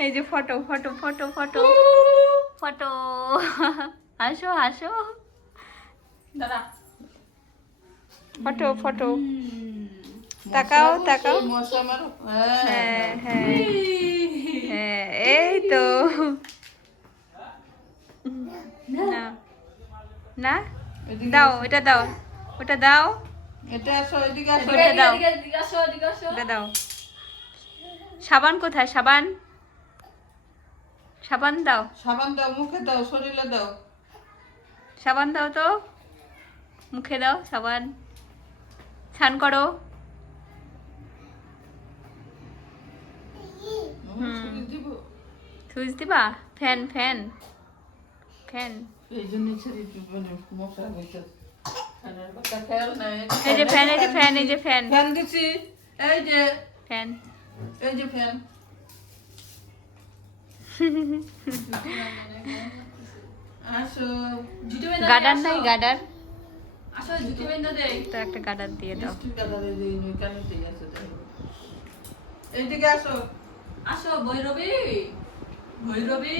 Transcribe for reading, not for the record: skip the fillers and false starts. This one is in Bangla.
এই যে photo photo photo photo photo হাসো হাসো দাদা ফটো ফটো তাকাও তাকাও মশা মারো হ্যাঁ হ্যাঁ হ্যাঁ এই তো না না দাও এটা দাও ওটা দাও এটা আসো এদিকে আসো ওটা দাও এদিকে আসো এদিকে আসো ওটা দাও সাবান কোথায় সাবান সাবান দাও সাবান দাও মুখে দাও শরীরে দাও সাবান দাও তো মুখে দাও সাবান স্নান করো দিব সুইচ দিবা ফ্যান ফ্যান ফ্যান এই জন্য ছেড়ে মানে মশা হইছে খেয়াল নাই এই যে ফ্যান এই যে ফ্যান এই যে ফ্যান ফ্যান দিছি এই যে ফ্যান ফ্যান আসো জুতো বেঁধে গার্ডার নাই গার্ডার আসো জুতো বেঁধে দেই তো একটা গার্ডার দিয়ে দাও মিষ্টি কালারে দিই নি কেন ঠিক আছে এইদিকে আসো আসো ভৈরবী ভৈরবী